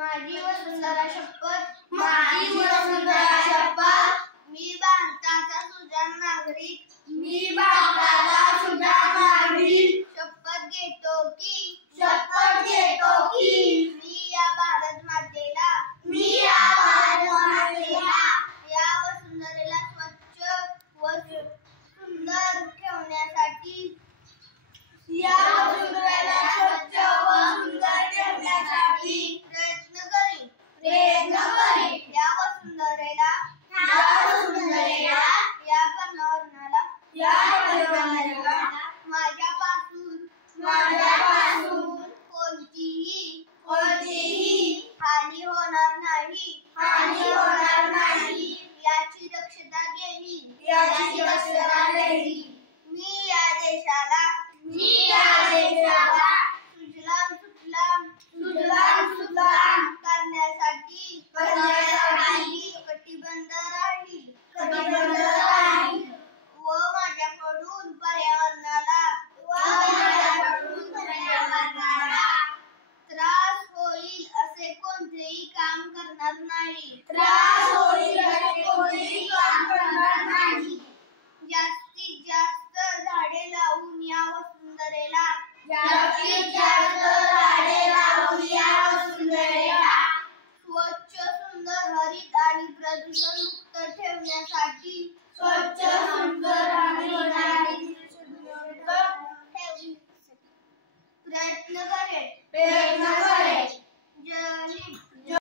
माझी वसुंधरा शपथ, माझी वसुंधरा शपथ, मी भारताचा सुजाण नागरिक, मी भारताचा सुजाण नागरिक शपथ घेतो की मी या भारत मातेला, या वसुंधरेला स्वच्छ व सुंदर ठेवण्यासाठी, प्रयत्न करीन। या वसुंधरेला, या पर्यावरणाला माझ्यापासून कोणतीही हानी होणार नाही याची दक्षता घेईन। मी या देशाला सुजलाम करण्यासाठी कटिबद्ध राहील व माझ्याकडून पर्यावरणाला त्रास होईल असे कोणतेही काम करणार नाही। जास्तीत जास्त झाडे लावून या वसुंधरेला स्वच्छ, सुंदर, हरित आणि प्रदूषण मुक्त ठेवण्यासाठी